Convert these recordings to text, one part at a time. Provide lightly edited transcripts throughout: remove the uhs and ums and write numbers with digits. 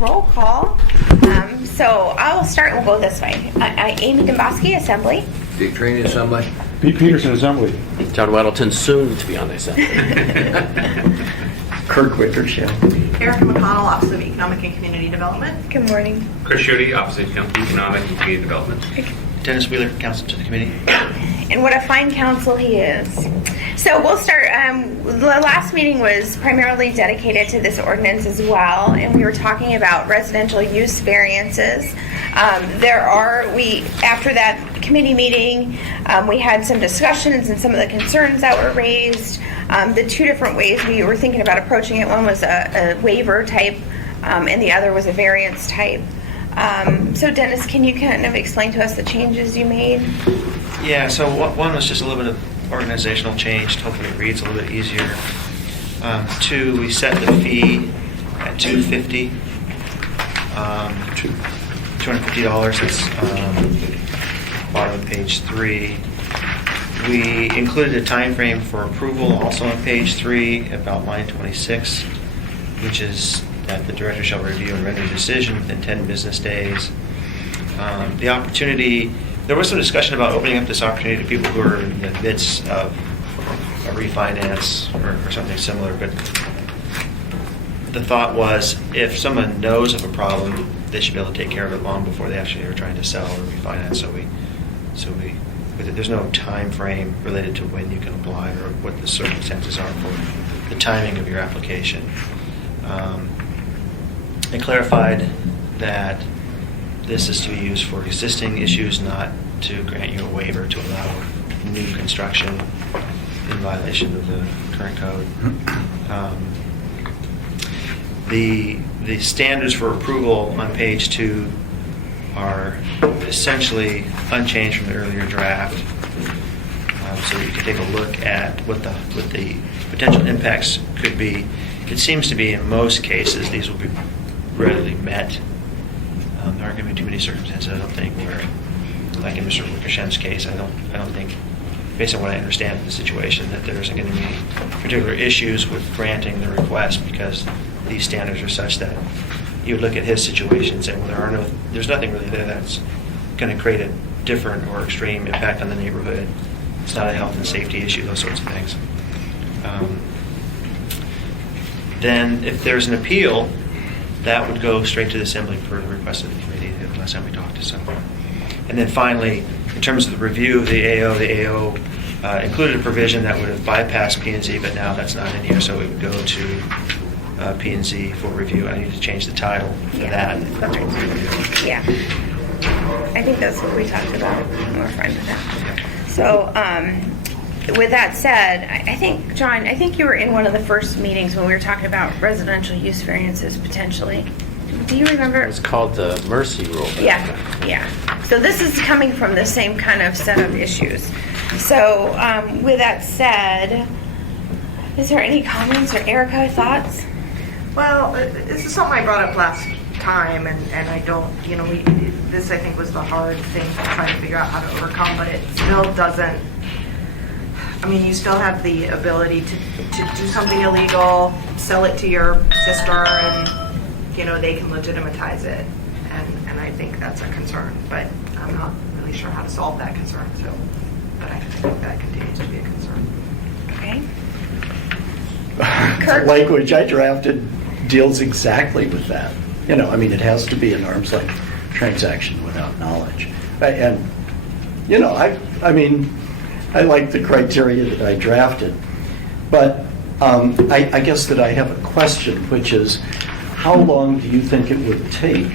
roll call. So I'll start and we'll go this way. Amy Domboski, Assembly. Dick Trainee, Assembly. Pete Peterson, Assembly. John Weddleton, soon to be on the Assembly. Kirk Wickersham. Erica McConnell, Office of Economic and Community Development. Good morning. Chris Schutte, Office of Economic and Community Development. Dennis Wheeler, Council to the Committee. And what a fine council he is. So we'll start. The last meeting was primarily dedicated to this ordinance as well, and we were talking about residential use variances. After that committee meeting, we had some discussions and some of the concerns that were raised. The two different ways we were thinking about approaching it, one was a waiver type, and the other was a variance type. So Dennis, can you kind of explain to us the changes you made? Yeah, so one was just a little bit of organizational change. Hopefully it reads a little bit easier. Two, we set the fee at $250. $250, that's bottom of page 3. We included a time frame for approval also on page 3, about line 26, which is that the director shall review and render a decision within 10 business days. The opportunity, there was some discussion about opening up this opportunity to people who are in the midst of a refinance or something similar, but the thought was if someone knows of a problem, they should be able to take care of it long before they actually are trying to sell or refinance. So there's no time frame related to when you can apply or what the circumstances are for the timing of your application. It clarified that this is to be used for existing issues, not to grant you a waiver to allow new construction in violation of the current code. The standards for approval on page 2 are essentially unchanged from the earlier draft. So you can take a look at what the potential impacts could be. It seems to be in most cases these will be readily met. There aren't going to be too many circumstances, I don't think, where, like in Mr. Wickersham's case, I don't think, based on what I understand of the situation, that there isn't going to be particular issues with granting the request because these standards are such that you would look at his situation and say, well, there's nothing really there that's going to create a different or extreme impact on the neighborhood. It's not a health and safety issue, those sorts of things. Then if there's an appeal, that would go straight to the Assembly per the request of the committee the last time we talked to someone. And then finally, in terms of the review of the AO included a provision that would have bypassed P&Z, but now that's not in here, so it would go to P&Z for review. I need to change the title for that. Yeah. I think that's what we talked about, and we're fine with that. So, with that said, I think, John, you were in one of the first meetings when we were talking about residential use variances potentially. Do you remember? It's called the Mercy Rule. Yeah. So this is coming from the same kind of set of issues. So, with that said, is there any comments or Erica thoughts? Well, this is something I brought up last time, and I don't, this I think was the hard thing to try to figure out how to overcome, but it still doesn't, you still have the ability to do something illegal, sell it to your sister, and, they can legitimatize it. And I think that's a concern, but I'm not really sure how to solve that concern, but I think that continues to be a concern. Okay. The language I drafted deals exactly with that. It has to be an arm's length transaction without knowledge. And, I like the criteria that I drafted. But I guess that I have a question, which is, how long do you think it would take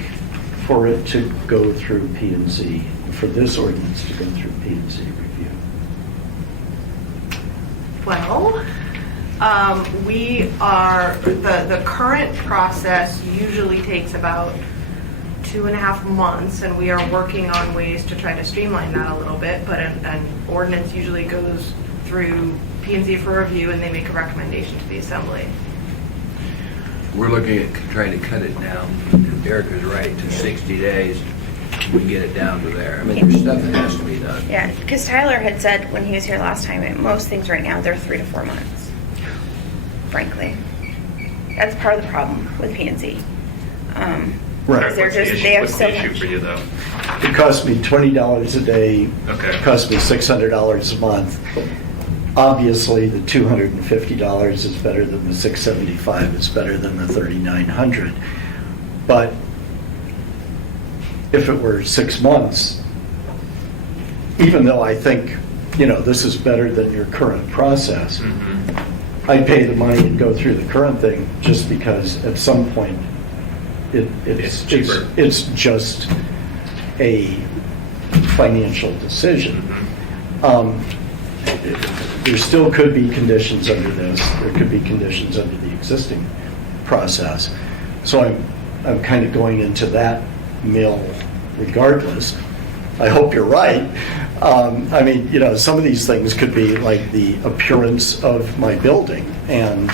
for it to go through P&Z, for this ordinance to go through P&Z review? Well, the current process usually takes about 2.5 months, and we are working on ways to try to streamline that a little bit, but an ordinance usually goes through P&Z for review, and they make a recommendation to the Assembly. We're looking at trying to cut it down. Erica's right, to 60 days. We get it down to there. There's stuff that has to be done. Yeah, because Tyler had said when he was here last time, most things right now, they're 3 to 4 months, frankly. That's part of the problem with P&Z. Right. Because they're What's the just, issue- they have What's so the issue much. for you, though? It costs me $20 a day. Okay. It costs me $600 a month. Obviously, the $250 is better than the $675. It's better than the $3,900. But if it were 6 months, even though I think, this is better than your current process, Mhm. I'd pay the money and go through the current thing just because at some point It's cheaper. it's just a financial decision. Mhm. There still could be conditions under this. There could be conditions under the existing process. So I'm kind of going into that mill regardless. I hope you're right. Some of these things could be like the appearance of my building. And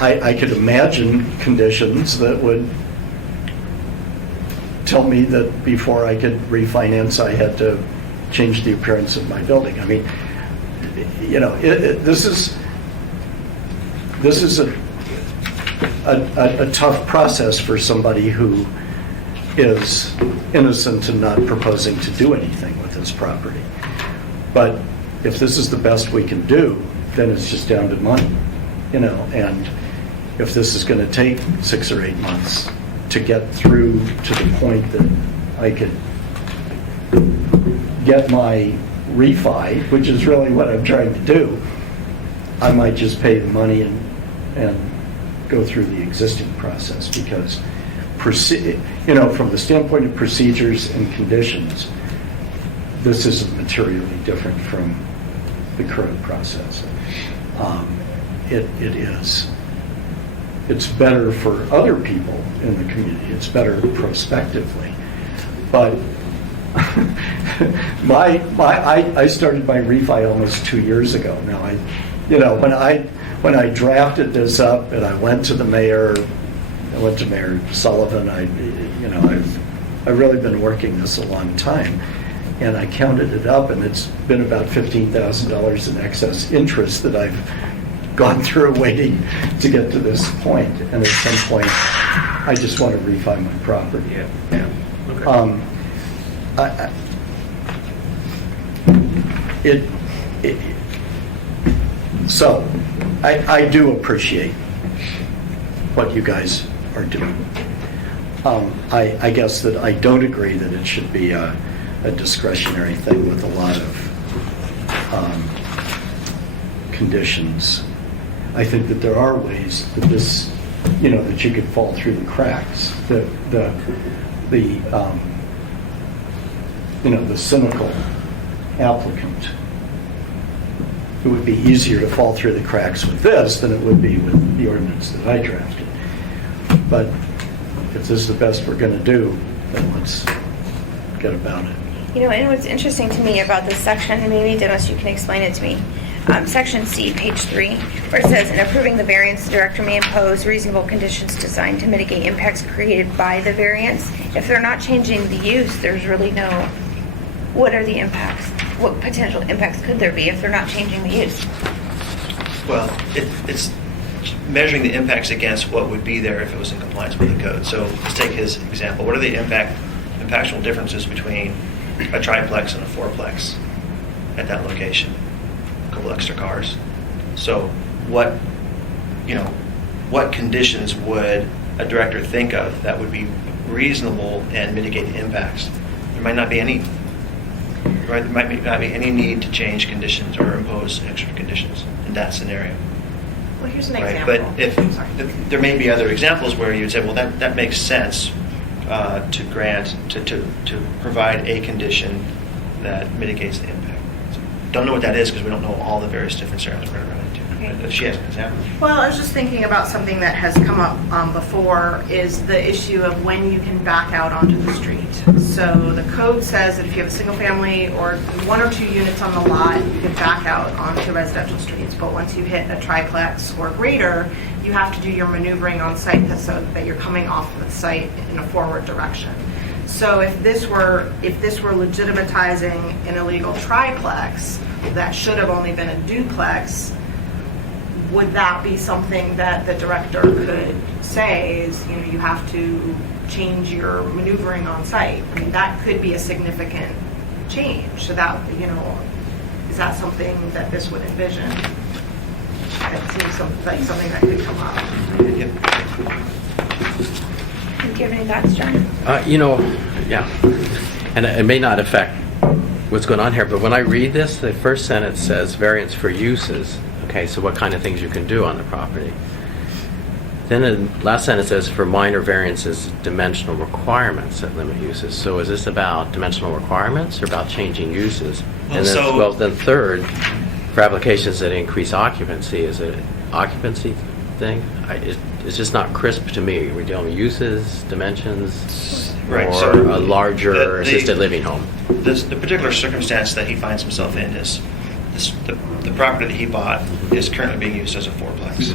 I could imagine conditions that would tell me that before I could refinance, I had to change the appearance of my building. This is a tough process for somebody who is innocent and not proposing to do anything with his property. But if this is the best we can do, then it's just down to money, and if this is going to take 6 or 8 months to get through to the point that I could get my refi, which is really what I'm trying to do, I might just pay the money and go through the existing process because, from the standpoint of procedures and conditions, this isn't materially different from the current process. It is. It's better for other people in the community. It's better prospectively. But I started my refi almost 2 years ago. Now, when I drafted this up and I went to Mayor Sullivan, I've really been working this a long time. And I counted it up, and it's been about $15,000 in excess interest that I've gone through waiting to get to this point. And at some point, I just want to refi my property. Yeah. Okay. So I do appreciate what you guys are doing. I guess that I don't agree that it should be a discretionary thing with a lot of conditions. I think that there are ways that this, that you could fall through the cracks. The cynical applicant, it would be easier to fall through the cracks with this than it would be with the ordinance that I drafted. But if this is the best we're going to do, then let's get about it. And what's interesting to me about this section, and maybe Dennis, you can explain it to me. Section C, page 3, where it says, in approving the variance, the director may impose reasonable conditions designed to mitigate impacts created by the variance. If they're not changing the use, there's really no, what are the impacts? What potential impacts could there be if they're not changing the use? Well, it's measuring the impacts against what would be there if it was in compliance with the code. So let's take his example. What are the impactful differences between a triplex and a fourplex at that location? A couple extra cars. So what conditions would a director think of that would be reasonable and mitigate the impacts? There might not be any. Right? There might not be any need to change conditions or impose extra conditions in that scenario. Well, here's an Right? example. But Sorry. there may be other examples where you'd say, well, that makes sense to grant, to provide a condition that mitigates the impact. So, don't know what that is because we don't know all the various different scenarios we're going to run into. Okay. But she has an example. Well, I was just thinking about something that has come up before is the issue of when you can back out onto the street. So the code says that if you have a single family or 1 or 2 units on the lot, you can back out onto residential streets. But once you hit a triplex or greater, you have to do your maneuvering on site so that you're coming off of the site in a forward direction. So if this were legitimatizing an illegal triplex that should have only been a duplex, would that be something that the director could say is, you know, you have to change your maneuvering on site? I mean, that could be a significant change. So that, you know, is that something that this would envision? It seems like something that could come up. Do you have any thoughts, John? You know, yeah, and it may not affect what's going on here, but when I read this, the first sentence says variance for uses. Okay, so what kind of things you can do on the property. Then the last sentence says for minor variances, dimensional requirements that limit uses. So is this about dimensional requirements or about changing uses? Well, And then, so- well, then third, for applications that increase occupancy, is it an occupancy thing? It's just not crisp to me. We're dealing with uses, dimensions, Right, or so a larger the- assisted living home. The particular circumstance that he finds himself in is the property that he bought is currently being used as a fourplex.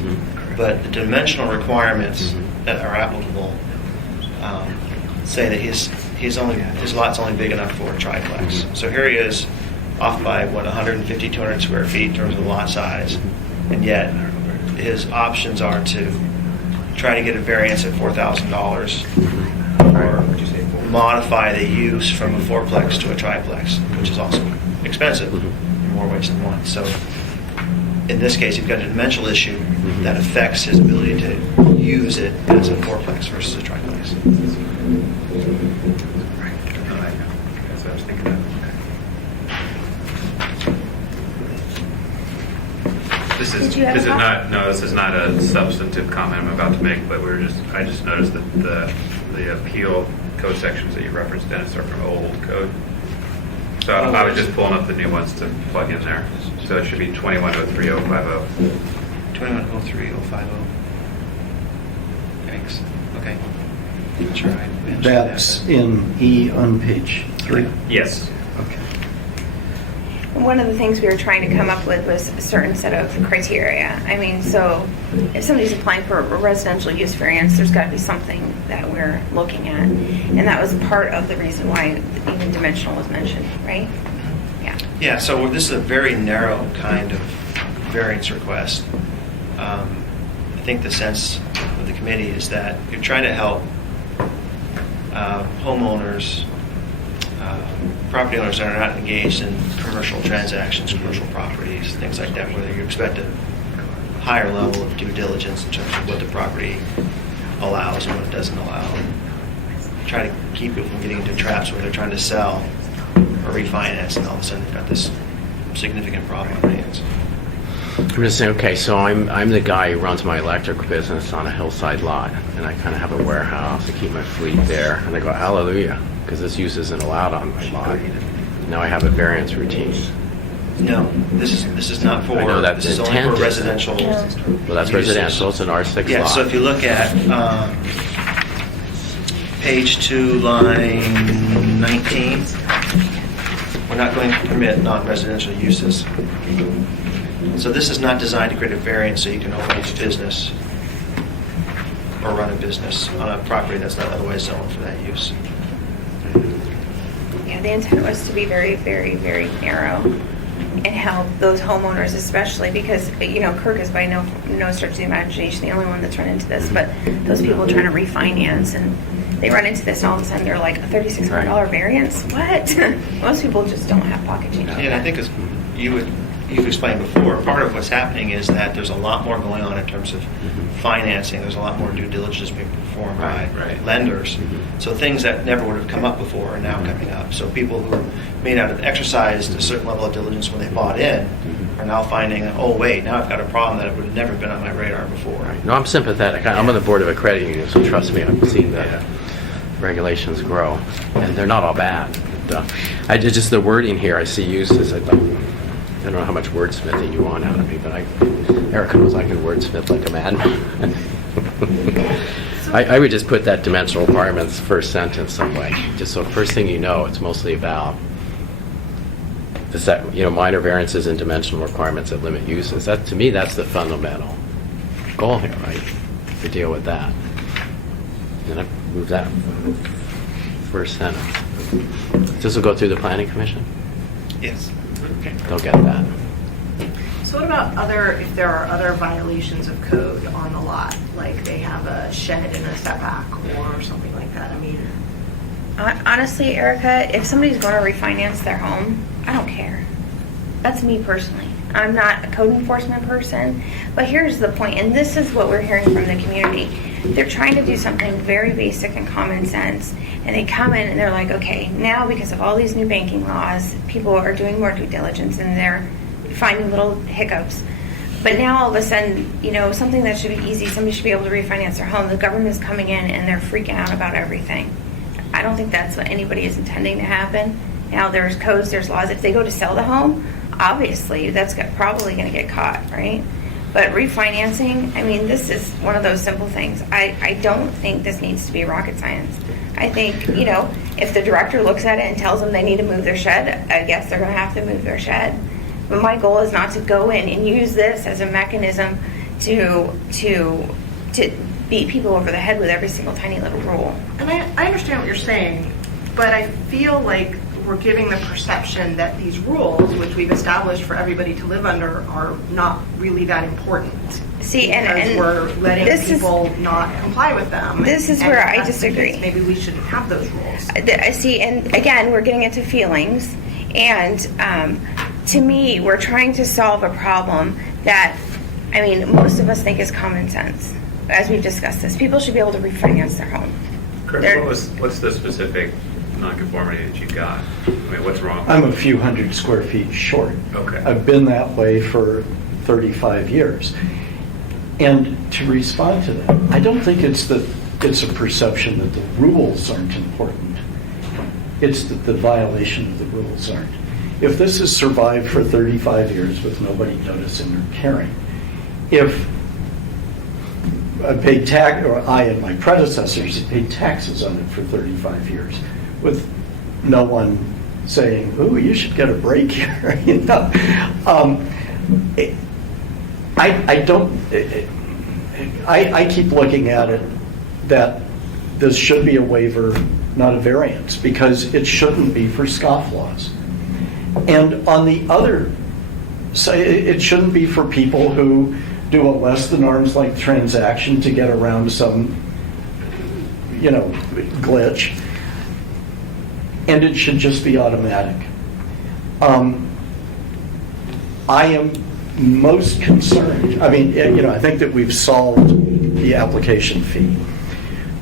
But the dimensional requirements that are applicable say that his lot's only big enough for a triplex. So here he is off by, 150, 200 square feet in terms of the lot size. And yet his options are to try to get a variance at $4,000 or modify the use from a fourplex to a triplex, which is also expensive in more ways than one. So in this case, you've got a dimensional issue that affects his ability to use it as a fourplex versus a triplex. That's what I was thinking of. Did you have This a is comment? not, no, this is not a substantive comment I'm about to make, but I just noticed that the appeal code sections that you referenced, Dennis, are from old code. So I was just pulling up the new ones to plug in there. So it should be 2103.050. 2103.050. Thanks. Okay. Not sure I mentioned That's that, in E on page 3. Yes. Okay. One of the things we were trying to come up with was a certain set of criteria. I mean, so if somebody's applying for a residential use variance, there's got to be something that we're looking at. And that was part of the reason why even dimensional was mentioned, right? Yeah. Yeah, so this is a very narrow kind of variance request. I think the sense of the committee is that you're trying to help homeowners, property owners that are not engaged in commercial transactions, commercial properties, things like that, where you expect a higher level of due diligence in terms of what the property allows and what it doesn't allow. Try to keep people from getting into traps where they're trying to sell or refinance, and all of a sudden they've got this significant problem on their hands. I'm just saying, okay, so I'm the guy who runs my electric business on a hillside lot, and I kind of have a warehouse to keep my fleet there, and I go, hallelujah, because this use isn't allowed on my lot. Now I have a variance routine. No, this is not for, I know that's this is only intent, for isn't it? residential. Well, that's uses. residential, it's an R6 lot. Yeah, so if you look at page 2, line 19, we're not going to permit non-residential uses. So this is not designed to create a variance so you can open a business or run a business on a property that's not otherwise zoned for that use. Yeah, the intent was to be very, very, very narrow and help those homeowners, especially because, you know, Kirk is by no stretch of the imagination the only one that's run into this, but those people trying to refinance and they run into this and all of a sudden they're like, a $3,600 variance? What? Most people just don't have pocket change. Yeah, and I think as you've explained before, part of what's happening is that there's a lot more going on in terms of financing. There's a lot more due diligence being performed by Right. lenders. So things that never would have come up before are now coming up. So people who may not have exercised a certain level of diligence when they bought in are now finding, oh wait, now I've got a problem that would have never been on my radar before. No, I'm sympathetic. I'm on the board of a credit union, so trust me, I've seen the regulations grow, and they're not all bad. But, just the wording here, I see uses. I don't know how much wordsmithing you want out of me, but Erica knows I can wordsmith like a madman. I would just put that dimensional requirements first sentence some way, just so first thing you know, it's mostly about minor variances and dimensional requirements that limit uses. That, to me, that's the fundamental goal here, right? To deal with that. And I move that first sentence. This will go through the planning commission? Yes. They'll get that. So what about if there are other violations of code on the lot, like they have a shed in a setback or something like that? I mean, Honestly, Erica, if somebody's going to refinance their home, I don't care. That's me personally. I'm not a code enforcement person, but here's the point, and this is what we're hearing from the community. They're trying to do something very basic and common sense, and they come in and they're like, okay, now because of all these new banking laws, people are doing more due diligence and they're finding little hiccups. But now all of a sudden, you know, something that should be easy, somebody should be able to refinance their home, the government is coming in and they're freaking out about everything. I don't think that's what anybody is intending to happen. Now, there's codes, there's laws. If they go to sell the home, obviously, that's probably going to get caught, right? But refinancing, I mean, this is one of those simple things. I don't think this needs to be rocket science. I think, you know, if the director looks at it and tells them they need to move their shed, I guess they're going to have to move their shed. But my goal is not to go in and use this as a mechanism to beat people over the head with every single tiny little rule. and I understand what you're saying, but I feel like we're giving the perception that these rules, which we've established for everybody to live under, are not really that important. See, and Because we're letting this is- people not comply with them. This is And where if I that's the disagree. case, maybe we shouldn't have those rules. See, and again, we're getting into feelings, and to me, we're trying to solve a problem that, I mean, most of us think is common sense. As we've discussed this, people should be able to refinance their home. They're- Chris, what's the specific nonconformity that you got? I mean, what's wrong? I'm a few hundred square feet short. Okay. I've been that way for 35 years. And to respond to that, I don't think it's a perception that the rules aren't important. It's that the violation of the rules aren't. If this has survived for 35 years with nobody noticing or caring, if I paid tax, or I and my predecessors have paid taxes on it for 35 years, with no one saying, "Ooh, you should get a break here," you know. I don't. I keep looking at it that this should be a waiver, not a variance, because it shouldn't be for scofflaws. And on the other side, it shouldn't be for people who do a less than arm's length transaction to get around some, you know, glitch. And it should just be automatic. I am most concerned, I mean, you know, I think that we've solved the application fee,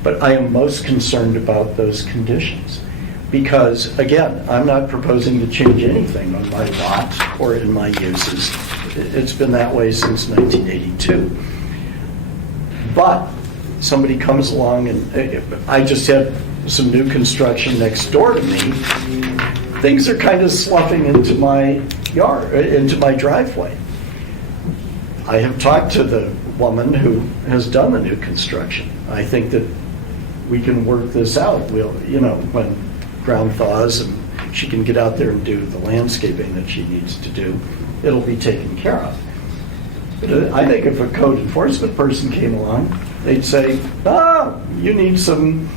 but I am most concerned about those conditions. Because, again, I'm not proposing to change anything on my lot or in my uses. It's been that way since 1982. But somebody comes along and I just had some new construction next door to me. Things are kind of sloughing into my yard, into my driveway. I have talked to the woman who has done the new construction. I think that we can work this out. We'll, you know, when ground thaws and she can get out there and do the landscaping that she needs to do, it'll be taken care of. But I think if a code enforcement person came along, they'd say, you need some,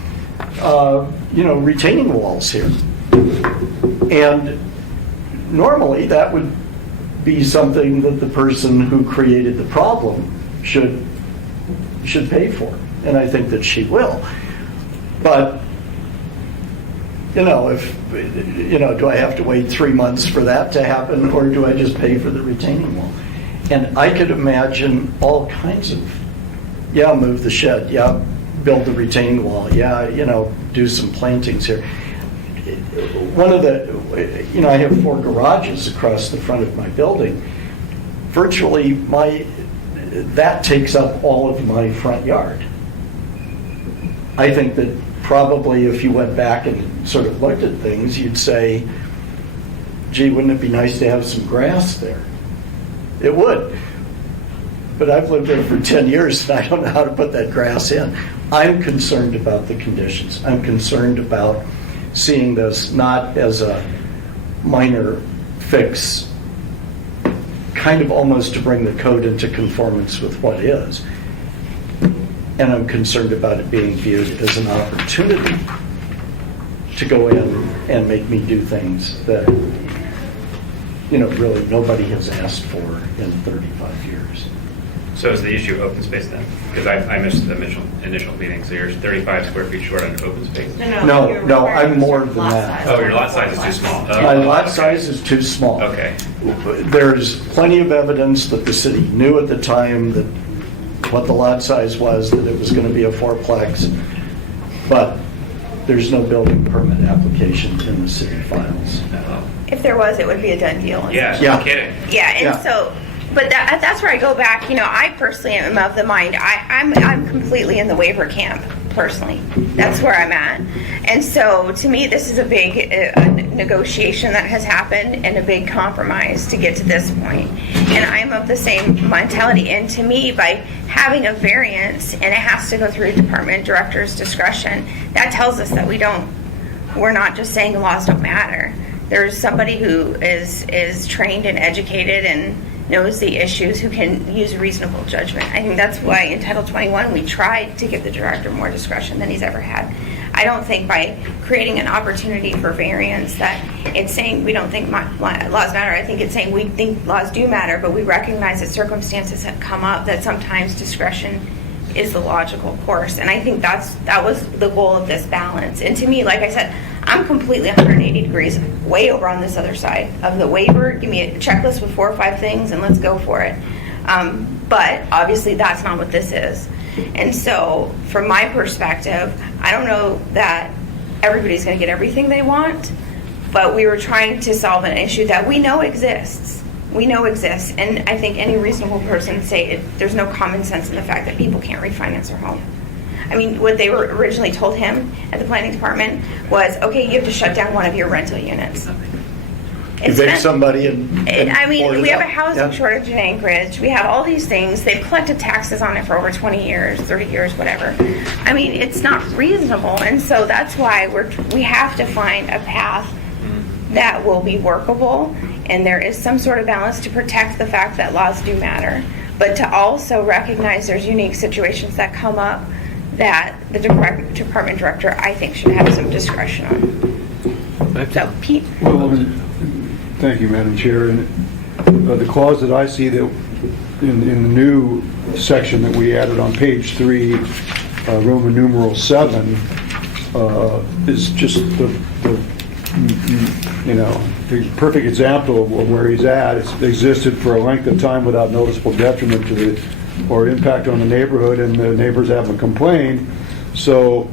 you know, retaining walls here. And normally that would be something that the person who created the problem should pay for. And I think that she will. But, you know, do I have to wait 3 months for that to happen, or do I just pay for the retaining wall? And I could imagine all kinds of, move the shed, build the retaining wall, you know, do some plantings here. One of the, you know, I have 4 garages across the front of my building. Virtually that takes up all of my front yard. I think that probably if you went back and sort of looked at things, you'd say, gee, wouldn't it be nice to have some grass there? It would. But I've lived there for 10 years and I don't know how to put that grass in. I'm concerned about the conditions. I'm concerned about seeing this not as a minor fix, kind of almost to bring the code into conformance with what is. And I'm concerned about it being viewed as an opportunity to go in and make me do things that, really nobody has asked for in 35 years. So is the issue open space then? Because I missed the initial meeting, so you're 35 square feet short on open space? No, you're no, requiring I'm more certain than lot that. size. Oh, your lot size is too small. Oh, My lot okay. size is too small. Okay. There's plenty of evidence that the city knew at the time that what the lot size was, that it was going to be a fourplex, but there's no building permit application in the city files. If there was, it would be a done deal. Yeah, Yeah. no kidding. Yeah, and Yeah. so, but that's where I go back. I personally am of the mind. I'm completely in the waiver camp personally. That's where I'm at. And so, to me, this is a big negotiation that has happened and a big compromise to get to this point. And I'm of the same mentality. And to me, by having a variance and it has to go through department director's discretion, that tells us that we're not just saying the laws don't matter. There's somebody who is trained and educated and knows the issues, who can use reasonable judgment. I think that's why in Title 21 we tried to give the director more discretion than he's ever had. I don't think by creating an opportunity for variance that it's saying we don't think laws matter. I think it's saying we think laws do matter, but we recognize that circumstances have come up that sometimes discretion is the logical course. And I think that was the goal of this balance. And to me, like I said, I'm completely 180 degrees way over on this other side of the waiver. Give me a checklist with 4 or 5 things and let's go for it. But obviously that's not what this is. And so from my perspective, I don't know that everybody's going to get everything they want, but we were trying to solve an issue that we know exists. We know exists. And I think any reasonable person say there's no common sense in the fact that people can't refinance their home. I mean, what they were originally told him at the planning department was, okay, you have to shut down one of your rental units. Evict somebody and I mean, board it we have a up. housing Yeah. shortage in Anchorage. We have all these things. They've collected taxes on it for over 20 years, 30 years, whatever. I mean, it's not reasonable. And so that's why we have to find a path that will be workable. And there is some sort of balance to protect the fact that laws do matter, but to also recognize there's unique situations that come up that the department director, I think, should have some discretion on. So, Pete? Well, thank you, Madam Chair. And the clause that I see that in the new section that we added on page 3, Roman numeral 7, is just the perfect example of where he's at. It's existed for a length of time without noticeable detriment to or impact on the neighborhood, and the neighbors haven't complained, so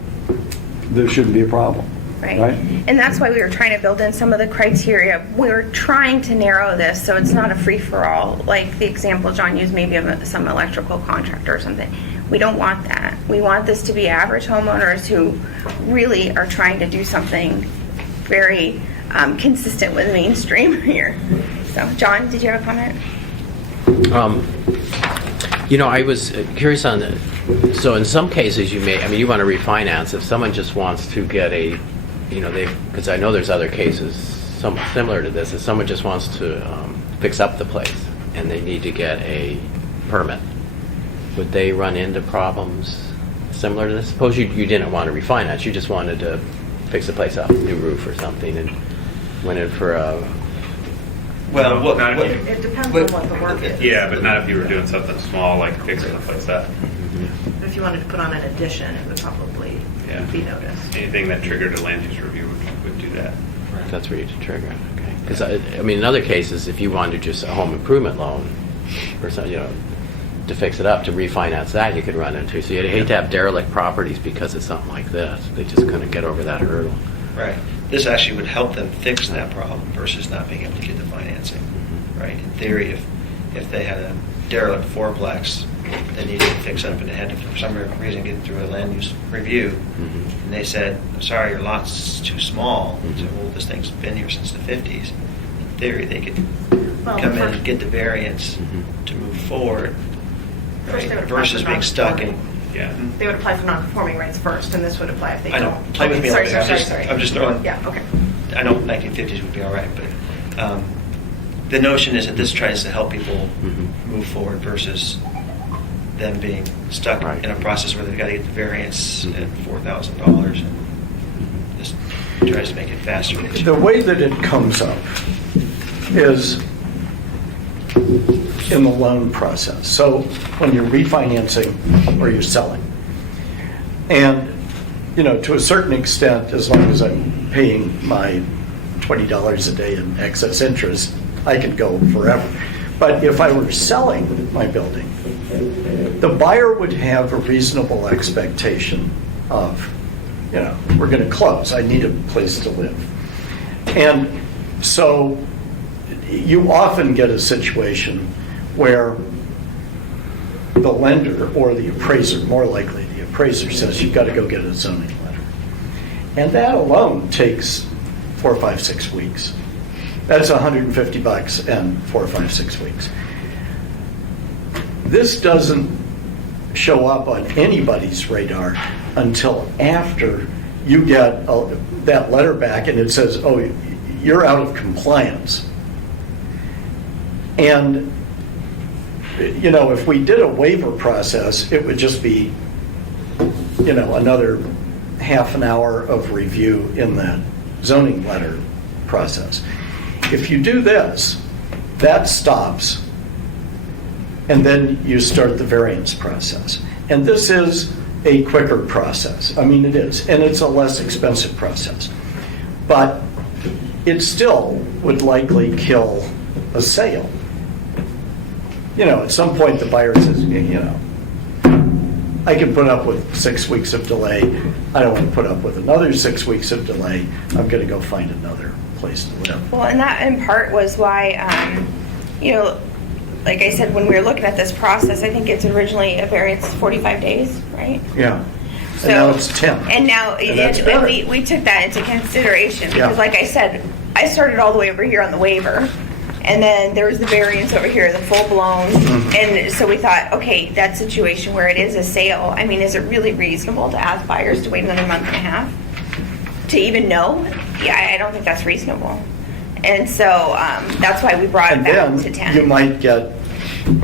there shouldn't be a problem. Right. And that's why we were trying to build in some of the criteria. We were trying to narrow this so it's not a free-for-all, like the example John used maybe of some electrical contractor or something. We don't want that. We want this to be average homeowners who really are trying to do something very consistent with mainstream here. So, John, did you have a comment? I was curious on the, so in some cases you want to refinance if someone just wants to get because I know there's other cases similar to this, if someone just wants to fix up the place and they need to get a permit, would they run into problems similar to this? Suppose you didn't want to refinance, you just wanted to fix the place up, new roof or something, and went in for a... Well, Not if you- It depends on what the work is. Yeah, but not if you were doing something small like fixing the place up. If you wanted to put on an addition, it would probably Yeah. be noticed. Anything that triggered a land use review would do that. That's where you to trigger it, okay. Because, in other cases, if you wanted just a home improvement loan, or something, to fix it up, to refinance that, you could run into. So you'd hate to have derelict properties because of something like this. They just couldn't get over that hurdle. Right. This actually would help them fix that problem versus not being able to get the financing. Right. In theory, if they had a derelict fourplex that needed to fix up and they had to, for some reason, get through a land use review, and they said, "Sorry, your lot's too small." So, well, this thing's been here since the 50s. In theory, they could Well, come in first- and get the variance to move forward, First right, they would apply versus for being stuck in. non-conforming. Yeah. They would apply for non-conforming rights first, and this would apply if they I know. don't. Play with me a Sorry, little bit. sorry. I'm just throwing. Yeah, okay. I know 1950s would be all right, but the notion is that this tries to help people move forward versus them being stuck Right. in a process where they've got to get the variance at $4,000 and just tries to make it faster. The way that it comes up is in the loan process. So when you're refinancing or you're selling. And, you know, to a certain extent, as long as I'm paying my $20 a day in excess interest, I could go forever. But if I were selling my building, the buyer would have a reasonable expectation of, you know, we're going to close. I need a place to live. And so you often get a situation where the lender or the appraiser, more likely the appraiser, says you've got to go get a zoning letter. And that alone takes 4, 5, 6 weeks. That's $150 and 4, 5, 6 weeks. This doesn't show up on anybody's radar until after you get that letter back and it says, oh, you're out of compliance. And, you know, if we did a waiver process, it would just be, you know, another half an hour of review in that zoning letter process. If you do this, that stops, and then you start the variance process. And this is a quicker process. I mean, it is, and it's a less expensive process. But it still would likely kill a sale. You know, at some point the buyer says, you know, I can put up with 6 weeks of delay. I don't want to put up with another 6 weeks of delay. I'm going to go find another place to live. Well, and that in part was why, you know, like I said, when we were looking at this process, I think it's originally a variance 45 days, right? Yeah. So, and now it's 10. And now And that's better. we took that into consideration Yeah. because, like I said, I started all the way over here on the waiver, and then there was the variance over here, the full blown, Mm-hmm. and so we thought, okay, that situation where it is a sale, I mean, is it really reasonable to ask buyers to wait another month and a half to even know? Yeah, I don't think that's reasonable, and so that's why we brought it And back to then 10. you might get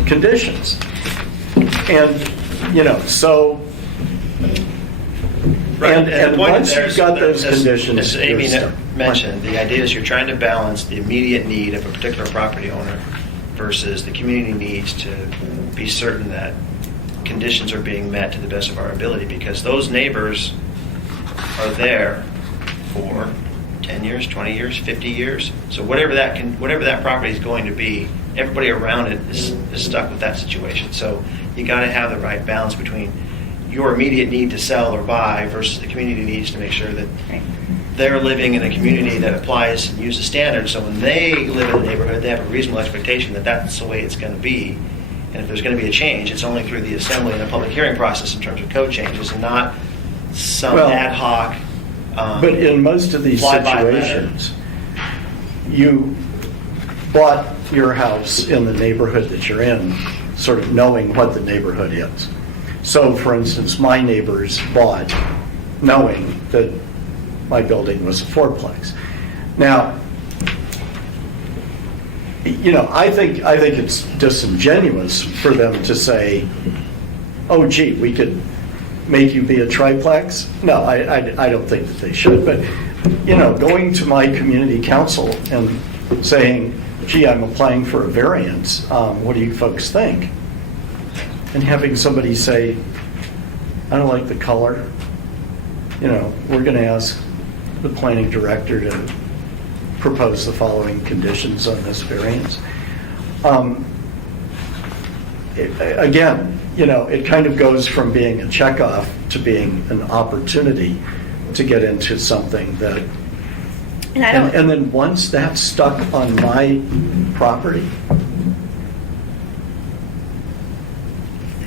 conditions. And, you know, so, and the point once there you've is got that, those conditions. As Amy you're stuck. mentioned, the idea is you're trying to balance the immediate need of a particular property owner versus the community needs to be certain that conditions are being met to the best of our ability, because those neighbors are there for 10 years, 20 years, 50 years. So whatever that property is going to be, everybody around it is stuck with that situation. So you got to have the right balance between your immediate need to sell or buy versus the community needs to make sure that Right. they're living in a community that applies and uses standards. So when they live in a neighborhood, they have a reasonable expectation that that's the way it's going to be. And if there's going to be a change, it's only through the assembly and the public hearing process in terms of code changes, and not some Well, ad hoc. But in most of these fly-by letter. situations, you bought your house in the neighborhood that you're in, sort of knowing what the neighborhood is. So, for instance, my neighbors bought knowing that my building was a fourplex. Now, you know, I think it's disingenuous for them to say, oh, gee, we could make you be a triplex. No, I don't think that they should. But, you know, going to my community council and saying, gee, I'm applying for a variance, what do you folks think? And having somebody say, I don't like the color, you know, we're going to ask the planning director to propose the following conditions on this variance. Again, you know, it kind of goes from being a checkoff to being an opportunity to get into something that, And I don't. and then once that's stuck on my property,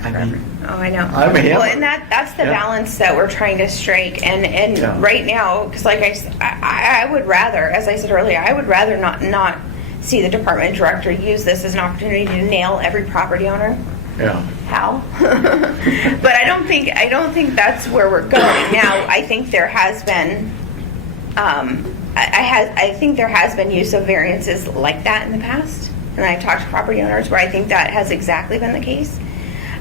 I mean, Oh, I know. I'm hammered. Well, and that's the Yeah. balance that we're trying to strike. And Yeah. right now, because like I would rather, as I said earlier, I would rather not see the department director use this as an opportunity to nail every property owner. yeah. How? But I don't think that's where we're going now. I think there has been, I think there has been use of variances like that in the past, and I've talked to property owners where I think that has exactly been the case.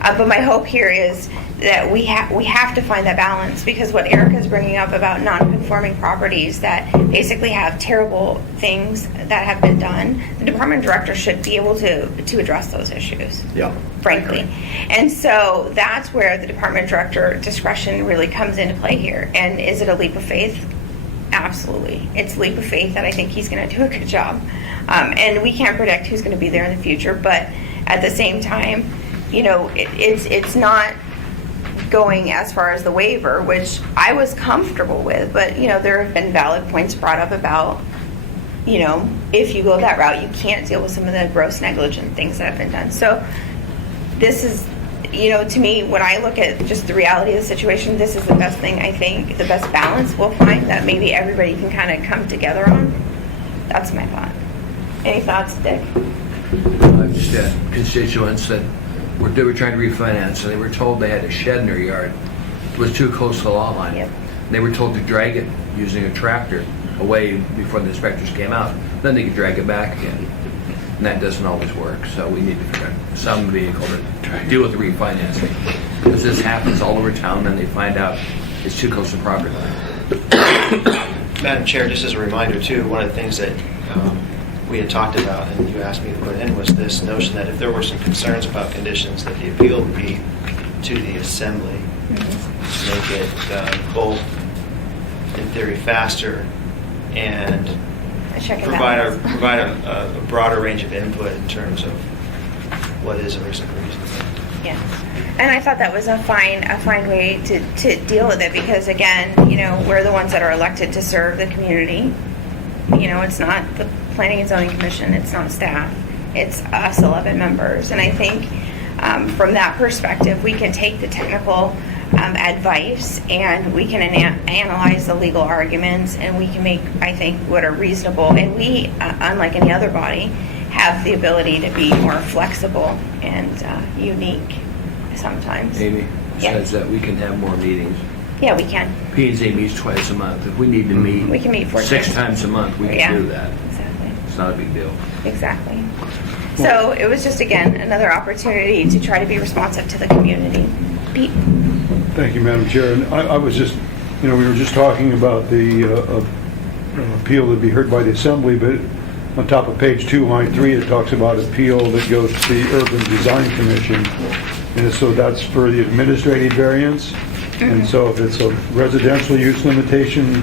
But my hope here is that we have to find that balance, because what Erica's bringing up about non-conforming properties that basically have terrible things that have been done, the department director should be able to address those issues. Yeah. Frankly. And so that's where the department director discretion really comes into play here. And is it a leap of faith? Absolutely. It's a leap of faith that I think he's going to do a good job. And we can't predict who's going to be there in the future, but at the same time, you know, it's not going as far as the waiver, which I was comfortable with, but, you know, there have been valid points brought up about, you know, if you go that route, you can't deal with some of the gross negligent things that have been done. So this is, you know, to me, when I look at just the reality of the situation, this is the best thing, I think, the best balance we'll find that maybe everybody can kind of come together on. That's my thought. Any thoughts, Dick? I've just had constituents that they were trying to refinance, and they were told they had a shed in their yard. It was too close to the lot line. Yep. They were told to drag it using a tractor away before the inspectors came out. Then they could drag it back again. And that doesn't always work, so we need to figure out some vehicle to deal with the refinancing. Because this happens all over town, and they find out it's too close to the property line. Madam Chair, just as a reminder too, one of the things that we had talked about and you asked me to put in was this notion that if there were some concerns about conditions, that the appeal would be to the assembly to make it both in theory faster and provide a broader range of input in terms of what is or isn't reasonable. Yeah. And I thought that was a fine way to deal with it, because again, you know, we're the ones that are elected to serve the community. You know, it's not the Planning and Zoning Commission, it's not staff, it's us 11 members. And I think from that perspective, we can take the technical advice and we can analyze the legal arguments, and we can make, I think, what are reasonable. And we, unlike any other body, have the ability to be more flexible and unique sometimes. Amy Yeah. says that we can have more meetings. Yeah, we can. P&Z meets twice a month. If we need to meet We can meet 4 6 times. times a month, we Yeah. can do that. Exactly. It's not a big deal. Exactly. So it was just, again, another opportunity to try to be responsive to the community. Pete? Thank you, Madam Chair. And I was just, you know, we were just talking about the appeal to be heard by the Assembly, but on top of page 2, line 3, it talks about appeal that goes to the Urban Design Commission. And so that's for the administrative variance. And so if it's a residential use limitation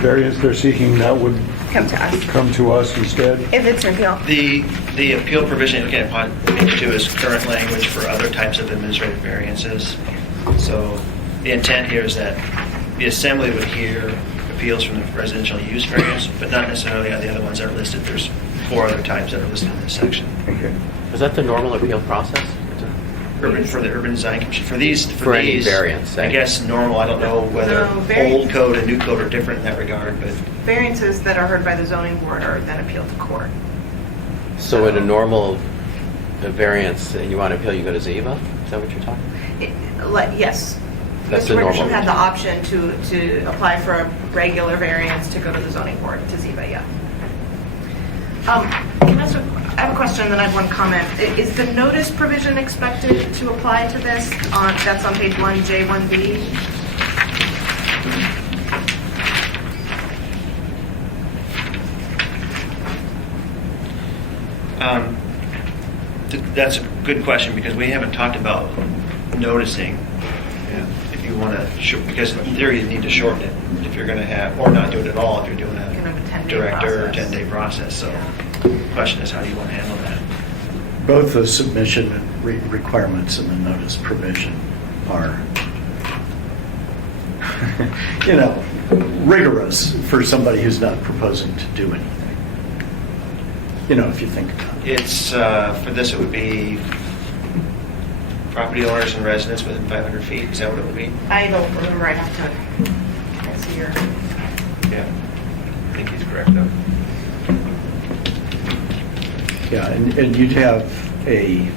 variance they're seeking, that would Come to us. come to us instead. If it's an appeal. The appeal provision, again, upon page 2 is current language for other types of administrative variances. So the intent here is that the Assembly would hear appeals from the residential use variance, but not necessarily the other ones that are listed. There's 4 other types that are listed in this section. Okay. Is that the normal appeal process? For the Urban Design Commission, for these, For any variance, say. I guess normal, I don't know whether No, variance- old code and new code are different in that regard, but Variances that are heard by the zoning board are then appealed to court. So in a normal variance, and you want to appeal, you go to Ziva? Is that what you're talking about? Yes. That's the Mr. Richardson normal. had the option to apply for a regular variance to go to the zoning board, to Ziva, yeah. I have a question, and then I have one comment. Is the notice provision expected to apply to this? That's on page 1J, 1B? That's a good question, because we haven't talked about noticing. If you want to, because in theory, you need to shorten it if you're going to have, or not do it at all if you're doing Kind of a a 10-day director or process. 10-day process. So the question is, how do you want to handle that? Both the submission requirements and the notice provision are, you know, rigorous for somebody who's not proposing to do anything. You know, if you think about it. It's, for this, it would be property owners and residents within 500 feet. Is that what it would be? I don't remember, I have to see your... Yeah. I think he's correct, though. Yeah, and you'd have a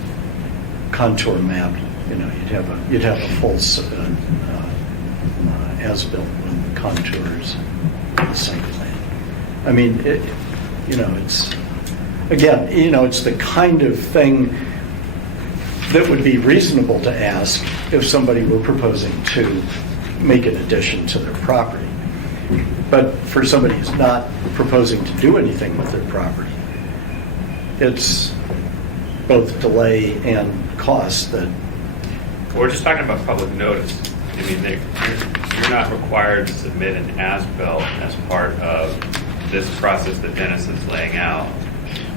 contour map, you know, you'd have a full as-built with contours, the site plan. I mean, you know, it's, again, you know, it's the kind of thing that would be reasonable to ask if somebody were proposing to make an addition to their property. But for somebody who's not proposing to do anything with their property, it's both delay and cost that, We're just talking about public notice. I mean, you're not required to submit an as-built as part of this process that Dennis is laying out.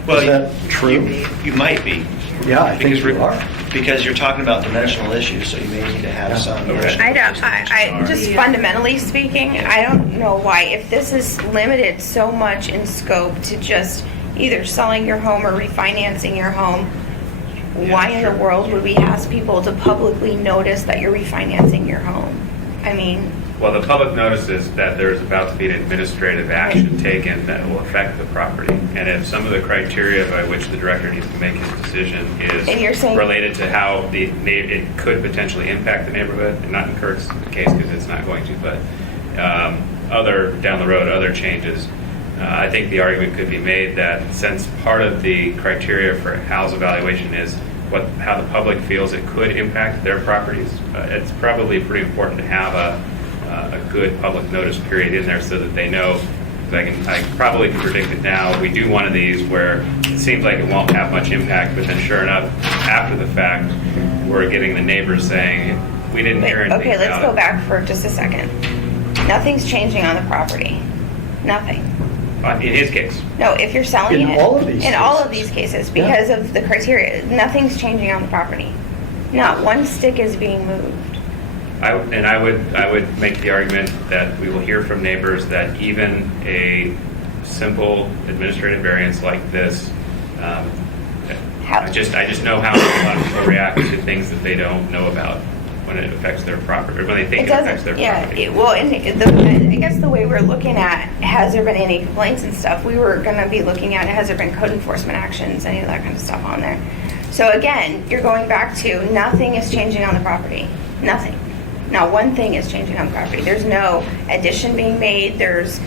Well, is that true? You might be. Yeah, I think Because you are. Because you're talking about dimensional issues, so you may need to have some. Okay. dimensional I just fundamentally speaking, I don't know why, if this is limited so much in scope to just either selling your home or refinancing your home, why in the world would we ask people to publicly notice that you're refinancing your home? I mean, Well, the public notice is that there's about to be an administrative action taken that will affect the property. And if some of the criteria by which the director needs to make his decision And you're is saying- related to how it could potentially impact the neighborhood, and not in Kirk's case because it's not going to, but down the road, other changes, I think the argument could be made that since part of the criteria for Hal's evaluation is how the public feels it could impact their properties, it's probably pretty important to have a good public notice period in there so that they know. 'Cause I probably can predict it now. We do one of these where it seems like it won't have much impact, but then sure enough, after the fact, we're getting the neighbors saying, we didn't hear anything okay, let's about go it." back for just a second. Nothing's changing on the property. Nothing. In his case. No, if you're selling In it. all of these In all of cases. these cases, because of the criteria, nothing's changing on the property. Not one stick is being moved. I would make the argument that we will hear from neighbors that even a simple administrative variance like this, I just know how a lot of people react to things that they don't know about when it affects their property, or when they think It it affects doesn't, their yeah, property. I guess the way we're looking at, has there been any complaints and stuff, we were gonna be looking at, has there been code enforcement actions, any of that kind of stuff on there. So again, you're going back to, nothing is changing on the property, nothing. Not one thing is changing on the property. There's no addition being made, there's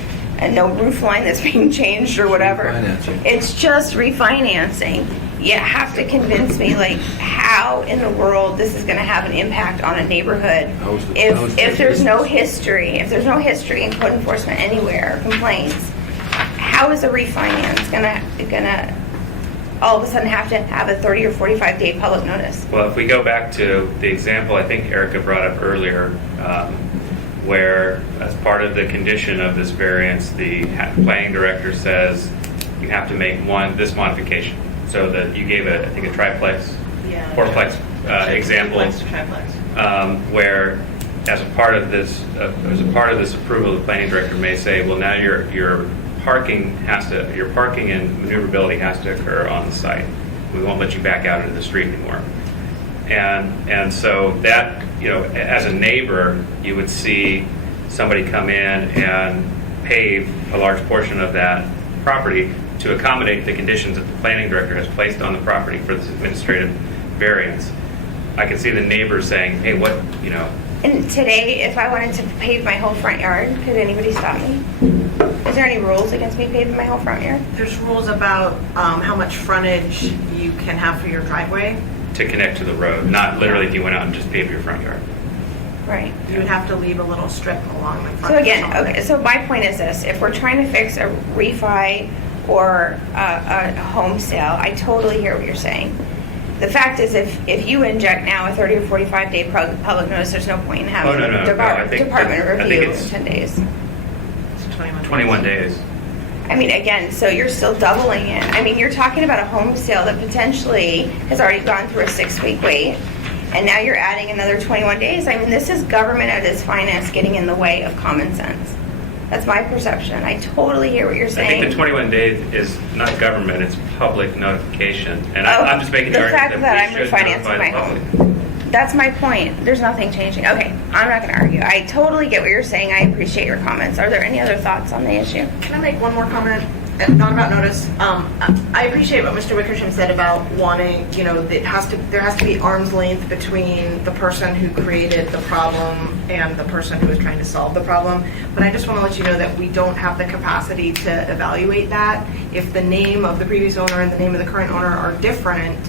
no roof line that's being changed or whatever. Refinancing. It's just refinancing. You have to convince me, like, how in the world this is gonna have an impact on a neighborhood if there's no history, in code enforcement anywhere, complaints, how is a refinance gonna all of a sudden have to have a 30 or 45 day public notice? Well, if we go back to the example I think Erica brought up earlier, where as part of the condition of this variance, the planning director says you have to make this modification. So that you gave I think a triplex, fourplex example, where as a part of this approval, the planning director may say, well, now your parking and maneuverability has to occur on the site. We won't let you back out into the street anymore. And so that, as a neighbor, you would see somebody come in and pave a large portion of that property to accommodate the conditions that the planning director has placed on the property for this administrative variance. I can see the neighbors saying, hey, And today, if I wanted to pave my whole front yard, could anybody stop me? Is there any rules against me paving my whole front yard? There's rules about how much frontage you can have for your driveway. to connect to the road, not literally if you went out and just paved your front yard. Right. You would have to leave a little strip along the front. So again, okay, so my point is this, if we're trying to fix a refi or a home sale, I totally hear what you're saying. The fact is, if you inject now a 30 or 45 day public notice, there's no point in having Oh, no, a I think department I think review in it's 10 days. It's 21 days. I mean, again, so you're still doubling it. I mean, you're talking about a home sale that potentially has already gone through a 6-week wait, and now you're adding another 21 days. I mean, this is government at its finest getting in the way of common sense. That's my perception. I totally hear what you're I saying. think the 21 days is not government, it's public notification. And I'm just making the The fact argument that that we I'm should refinancing notify my the home. public. That's my point. There's nothing changing. Okay, I'm not going to argue. I totally get what you're saying. I appreciate your comments. Are there any other thoughts on the issue? Can I make one more comment? Not about notice. I appreciate what Mr. Wickersham said about wanting, there has to be arm's length between the person who created the problem and the person who is trying to solve the problem. But I just want to let you know that we don't have the capacity to evaluate that. If the name of the previous owner and the name of the current owner are different,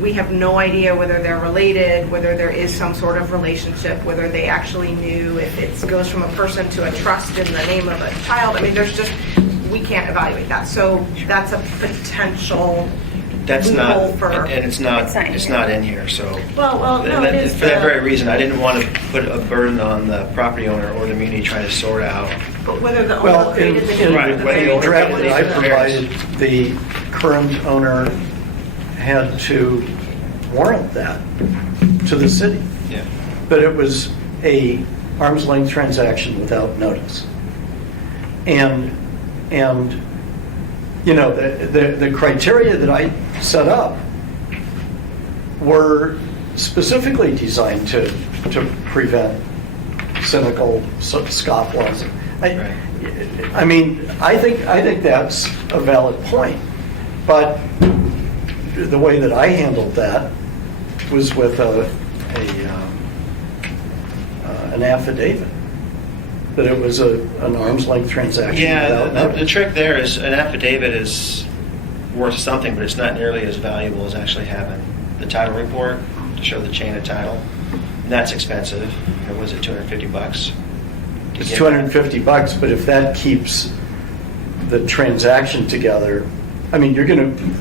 we have no idea whether they're related, whether there is some sort of relationship, whether they actually knew, if it goes from a person to a trust in the name of a child. I mean, we can't evaluate that. So that's a potential That's not, loophole for. and it's not in here, so. Well, no, it is. For that very reason, I didn't want to put a burden on the property owner or the community trying to sort out. But whether the Well, owner created the. Right, in whether the the owner draft created that I the provided, the current owner had to warrant that to the city. Yeah. But it was a arm's length transaction without notice. And you know, the criteria that I set up were specifically designed to prevent cynical scofflaws. I mean, I think that's a valid point, but the way that I handled that was with an affidavit, that it was an arm's length transaction. Yeah, without the notice. trick there is an affidavit is worth something, but it's not nearly as valuable as actually having the title report to show the chain of title. And that's expensive. Or was it $250? It's $250, but if that keeps the transaction together, I mean,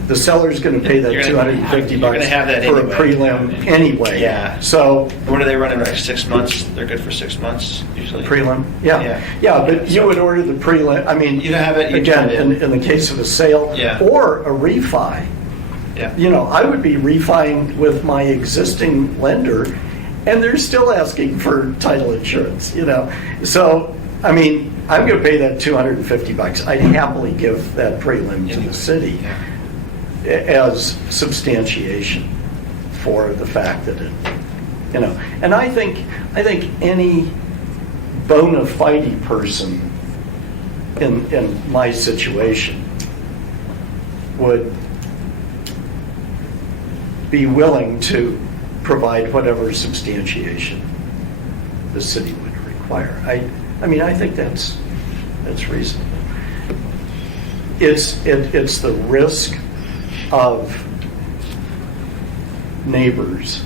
the seller's gonna pay that You're gonna- $250 you're gonna have that for a anyway. prelim anyway. Yeah. So, What are they running, like 6 months? They're good for 6 months usually? prelim, Yeah. yeah, but you would order the prelim, I mean, You'd have it- you'd again, have it. in the case of a sale Yeah. or a refi, Yeah. you know, I would be refining with my existing lender, and they're still asking for title insurance, you know? So, I mean, I'm gonna pay that $250. I'd happily give that prelim to the city as substantiation for the fact that it, you know, and I think any bona fide person in my situation would be willing to provide whatever substantiation the city would require. I mean, I think that's reasonable. It's the risk of neighbors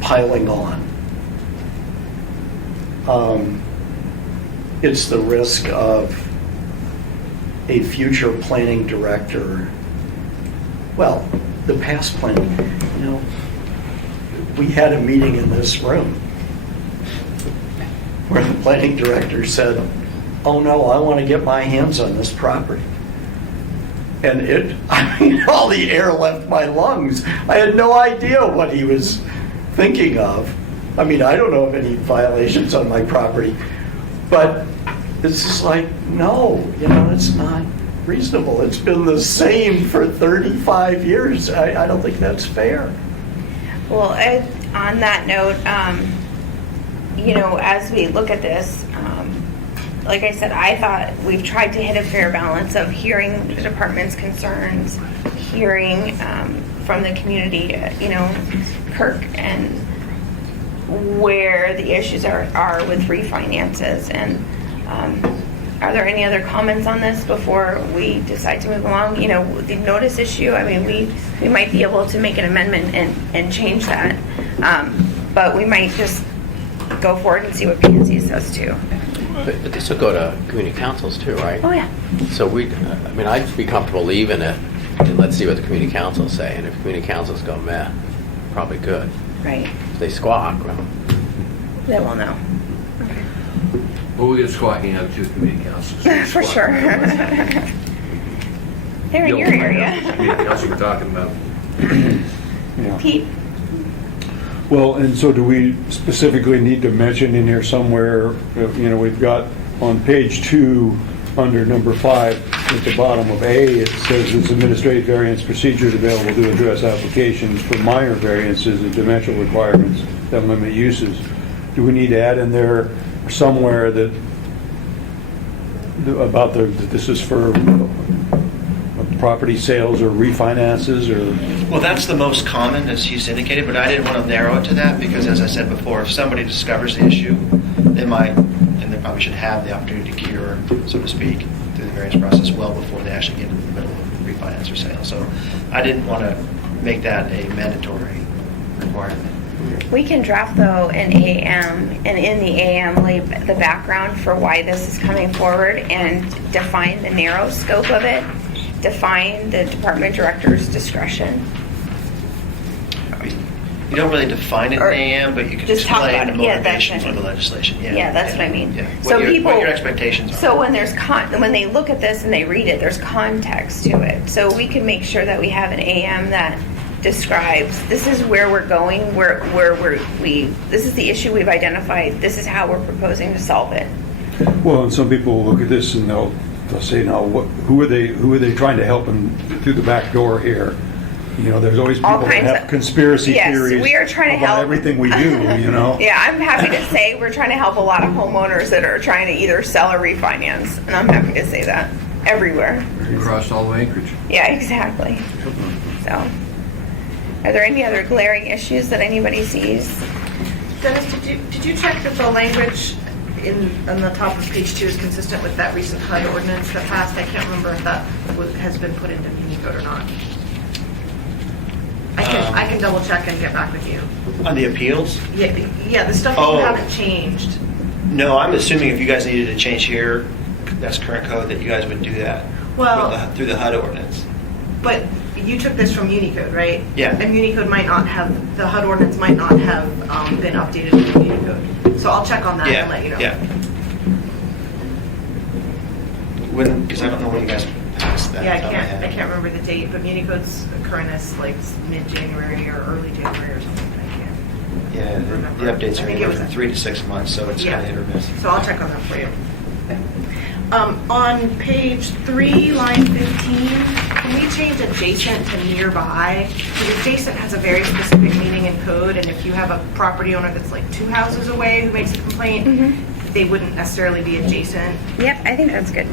piling on. It's the risk of a future planning director. Well, the past planning, you know, we had a meeting in this room where the planning director said, "Oh no, I want to get my hands on this property." And I mean, all the air left my lungs. I had no idea what he was thinking of. I mean, I don't know of any violations on my property, but it's just like, no, you know, it's not reasonable. It's been the same for 35 years. I don't think that's fair. Well, on that note, you know, as we look at this, like I said, I thought we've tried to hit a fair balance of hearing the department's concerns, hearing from the community, you know, Kirk, and where the issues are with refinances. And are there any other comments on this before we decide to move along? You know, the notice issue, I mean, we might be able to make an amendment and change that. But we might just go forward and see what P&Z says too. But this will go to community councils too, right? Oh, yeah. So I mean, I'd be comfortable leaving it, and let's see what the community councils say, and if community councils go meh, probably good. Right. If they squawk, well, Then we'll know. Well, we get squawking up to community councils. For sure. They're in your area. Community council we're talking about. Yeah. Pete? Well, and so do we specifically need to mention in here somewhere, you know, we've got on page 2, under number 5, at the bottom of A, it says this administrative variance procedure is available to address applications for minor variances and dimensional requirements that limit uses. Do we need to add in there somewhere that this is for property sales or refinances or? Well, that's the most common, as he's indicated, but I didn't want to narrow it to that because, as I said before, if somebody discovers the issue, they might, and they probably should have the opportunity to cure, so to speak, through the variance process well before they actually get into the middle of refinance or sale. So I didn't want to make that a mandatory requirement. We can draft though an AM, and in the AM lay the background for why this is coming forward and define the narrow scope of it, define the department director's discretion. I mean, you don't really define it in Or AM, but you can just talk explain about the it. Yeah, that's motivation what I for the mean. legislation. Yeah, that's what I mean. Yeah. So What your expectations are. So when there's when they look at this and they read it, there's context to it. So we can make sure that we have an AM that describes, this is where we're going, this is the issue we've identified, this is how we're proposing to solve it. Well, and some people will look at this and they'll say, now, who are they trying to help in, through the back door here? You know, there's always All people that kinds have of- conspiracy Yes, theories we are trying to about help. everything we do, you know? Yeah, I'm happy to say we're trying to help a lot of homeowners that are trying to either sell or refinance, and I'm happy to say that, everywhere. Across all of Anchorage. Yeah, exactly. So, are there any other glaring issues that anybody sees? Dennis, did you check that the language on the top of page 2 is consistent with that recent HUD ordinance that passed? I can't remember if that has been put into muni code or not. I can double check and get back with you. On the appeals? Yeah, the stuff that you Oh. haven't changed. No, I'm assuming if you guys needed to change here, that's current code, that you guys would do that Well- with through the HUD ordinance. But you took this from Unicode, right? Yeah. And Unicode might not have, the HUD ordinance might not have been updated with Unicode. So I'll check on that and let you know. Yeah. When, because I don't know when you guys passed that. Yeah, off the top of my head. I can't remember the date, but Unicode's current is like mid-January or early January or something. I can't. Yeah, remember. the updates I are think it anywhere was from 3 to 6 months, so it's kind of hit or miss. So I'll check on that for you. On page 3, line 15, can we change adjacent to nearby? Because adjacent has a very specific meaning in code, and if you have a property owner that's like 2 houses away who makes a complaint, they wouldn't necessarily be adjacent. Yep, I think that's good.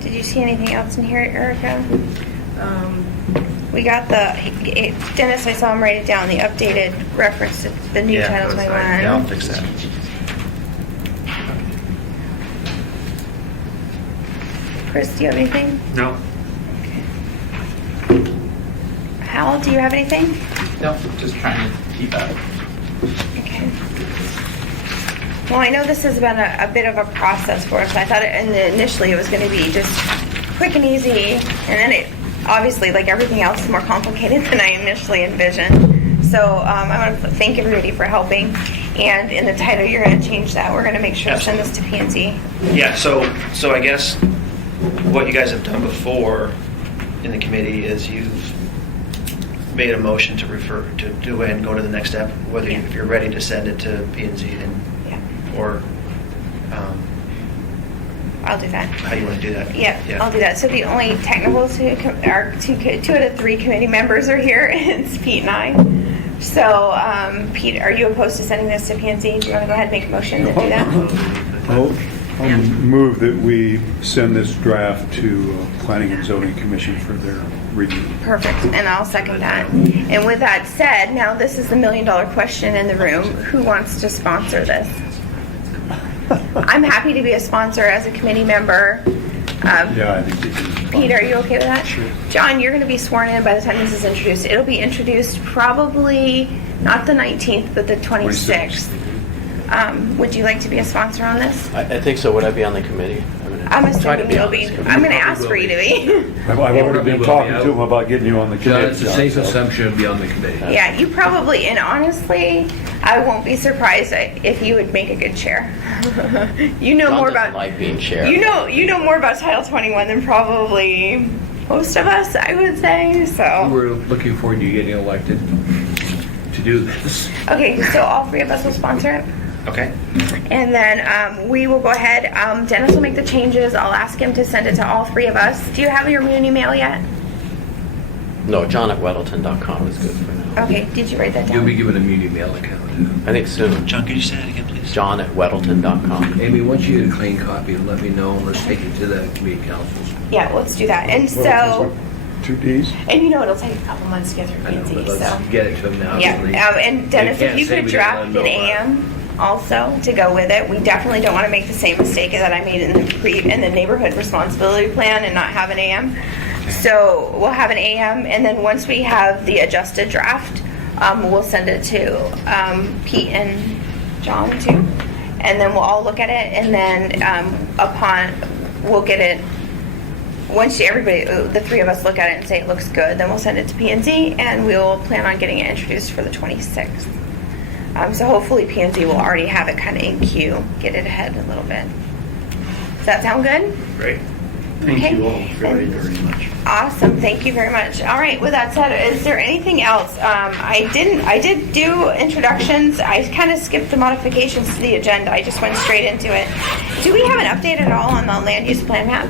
Did you see anything else in here, Erica? We got Dennis, I saw him write it down, the updated reference to the new Yeah, Title 21. Yeah, I'll fix that. Chris, do you have anything? No. Hal, do you have anything? No, just trying to keep up. Okay. Well, I know this has been a bit of a process for us. I thought initially it was going to be just quick and easy, and then it obviously, like everything else, is more complicated than I initially envisioned. So I want to thank everybody for helping. And in the title, you're going to change that. We're going to make sure to send this to P&Z. Yeah, so I guess what you guys have done before in the committee is you've made a motion to refer, to do and go to the next step, whether if you're ready to send it to P&Z then, or I'll do that. how you want to do that. Yeah, I'll do that. So the only technical two out of 3 committee members are here. It's Pete and I. So, Pete, are you opposed to sending this to P&Z? Do you want to go ahead and make a motion to do that? I'll move that we send this draft to Planning and Zoning Commission for their review. Perfect, and I'll second that. And with that said, now this is the $1 million question in the room. Who wants to sponsor this? I'm happy to be a sponsor as a committee member. Yeah, I think you can. Pete, are you okay with that? Sure. John, you're going to be sworn in by the time this is introduced. It'll be introduced probably not the 19th, but the 26th. Would you like to be a sponsor on this? I think so. Would I be on the committee? I'm try to assuming be you'll on be. this committee. I'm going to ask for you to be. I've already been talking to him about getting you on the John, committee. it's a safe so- assumption to be on the committee. Yeah, you probably, and honestly, I won't be surprised if you would make a good chair. You know John more doesn't about like being chair. you know more about Title 21 than probably most of us, I would say. So We're looking forward to you getting elected to do this. okay, so all 3 of us will sponsor it. Okay. And then we will go ahead. Dennis will make the changes. I'll ask him to send it to all 3 of us. Do you have your muni mail yet? No, john@weddleton.com is good for now. Okay, did you write that down? You'll be given a muni mail account. I think soon. John, could you say that again, please? john@weddleton.com. Amy, once you get a clean copy, let me know, and let's take it to the community councils. Yeah, let's do that. And Well, so, what, 2 Ds? and you know it'll take a couple months to get through I know, P&Z, but so. let's get it to them now. Yeah, and Dennis, They if can't you say could we didn't let draft them an know about it. AM also to go with it. We definitely don't want to make the same mistake that I made in the neighborhood responsibility plan and not have an AM. So we'll have an AM, and then once we have the adjusted draft, we'll send it to Pete and John too, and then we'll all look at it, and then we'll get it. Once everybody, the three of us look at it and say it looks good, then we'll send it to P&Z, and we'll plan on getting it introduced for the 26th. So hopefully P&Z will already have it kind of in queue, get it ahead a little bit. Does that sound good? Great. Thank Okay. you all very, very much. Awesome, thank you very much. All right, with that said, is there anything else? I did do introductions. I kind of skipped the modifications to the agenda. I just went straight into it. Do we have an update at all on the land use plan map?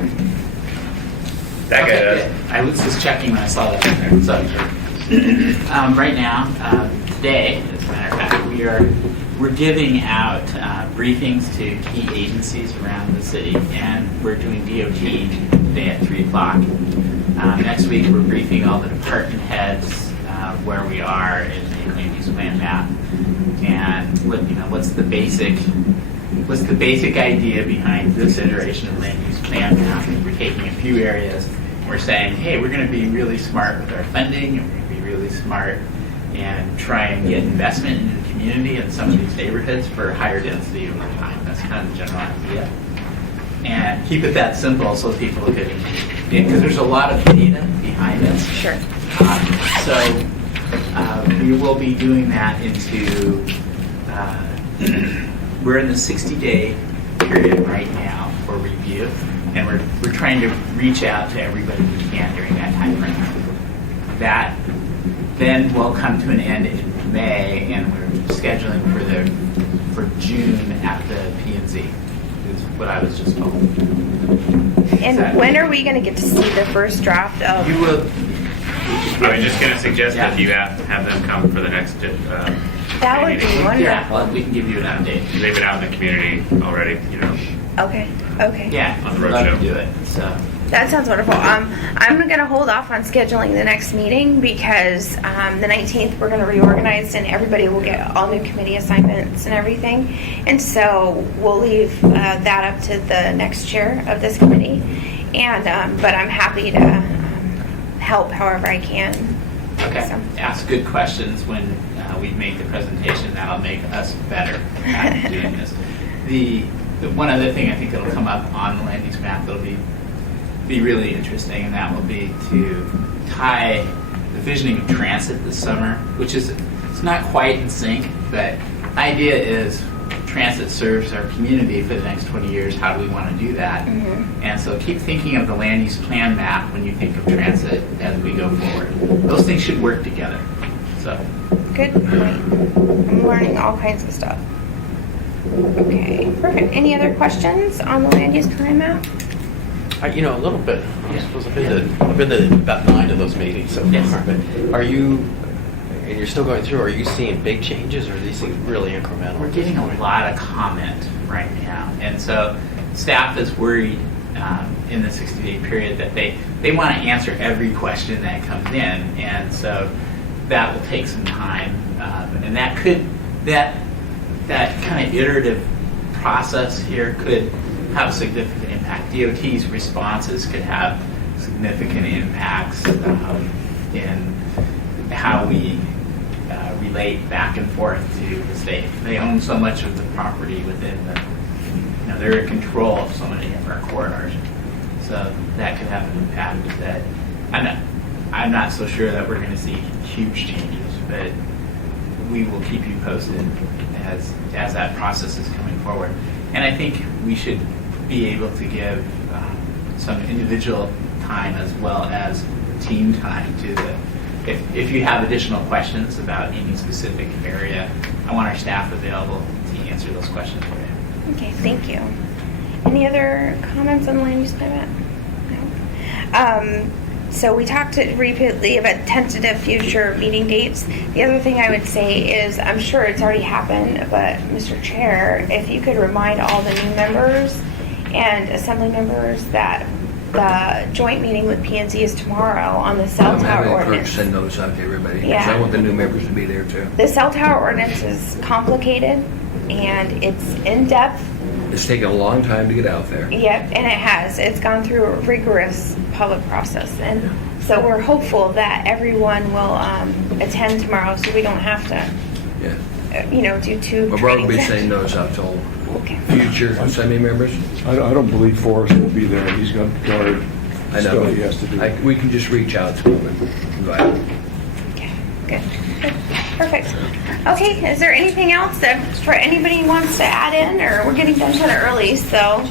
That guy Okay, does. good. I was just checking when I saw that in there. So, right now, today, as a matter of fact, we're giving out briefings to key agencies around the city, and we're doing DOT today at 3 o'clock. Next week, we're briefing all the department heads where we are in the land use plan map, and what's the basic idea behind this iteration of land use plan map. We're taking a few areas. We're saying, hey, we're going to be really smart with our funding, and we're going to be really smart and try and get investment in the community in some of these neighborhoods for higher density over time. That's kind of the general idea. And keep it that simple so people can, because there's a lot of data behind this. Sure. We will be doing that into, we're in the 60-day period right now for review, and we're trying to reach out to everybody we can during that time frame. That then will come to an end in May, and we're scheduling for June at the P&Z, is what I was just told. And when are we going to get to see the first draft of? You will. I was just going to suggest that Yeah. you have them come for the next. That would be wonderful. Yeah, well, we can give you an update. They've been out in the community already, Okay. Yeah, On the we'd road love show. to do it. So. That sounds wonderful. I'm going to hold off on scheduling the next meeting because the 19th we're going to reorganize and everybody will get all new committee assignments and everything. And so we'll leave that up to the next chair of this committee. And but I'm happy to help however I can. Okay. So. Ask good questions when we make the presentation. That'll make us better at doing this. The one other thing I think that'll come up on the land use map that'll be really interesting, and that will be to tie the visioning of transit this summer, which is it's not quite in sync, but the idea is transit serves our community for the next 20 years. How do we want to do that? Mm-hmm. And so keep thinking of the land use plan map when you think of transit as we go forward. Those things should work together. So. Good point. I'm learning all kinds of stuff. Okay, perfect. Any other questions on the land use plan map? A little bit. I suppose I've been to about 9 of those meetings so Yes. far. But are you, and you're still going through, are you seeing big changes, or are these things really incremental? We're getting a lot of comment right now, and so staff is worried in the 60-day period that they want to answer every question that comes in, and so that will take some time, and that kind of iterative process here could have significant impact. DOT's responses could have significant impacts in how we relate back and forth to the state. They own so much of the property within they're in control of so many of our corridors. So that could have an impact that I'm not so sure that we're going to see huge changes, but we will keep you posted as that process is coming forward. And I think we should be able to give some individual time as well as team time to if you have additional questions about any specific area, I want our staff available to answer those questions for you. Okay, thank you. Any other comments on the land use plan map? No. So we talked repeatedly about tentative future meeting dates. The other thing I would say is, I'm sure it's already happened, but Mr. Chair, if you could remind all the new members and assembly members that the joint meeting with P&Z is tomorrow on the cell I'm tower having clerks ordinance. send those out to everybody. 'Cause Yeah. I want the new members to be there too. The cell tower ordinance is complicated, and it's in-depth. It's taken a long time to get out there. Yep, and it has. It's gone through a rigorous public process. And so we're hopeful that everyone will attend tomorrow so we don't have to, Yeah. do two But we're going to training be sessions. sending those out to all Okay. future Assembly members. I don't believe Forrest will be there. He's got guard I know. stuff he has to do. We can just reach out to them and invite them. Okay, good. Perfect. Okay, is there anything else that for anybody wants to add in, or we're getting done kind of early, so.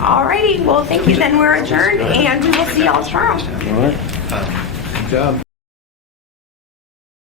Alrighty, well, thank you, then we're adjourned, and we will see y'all tomorrow. All right. Good job.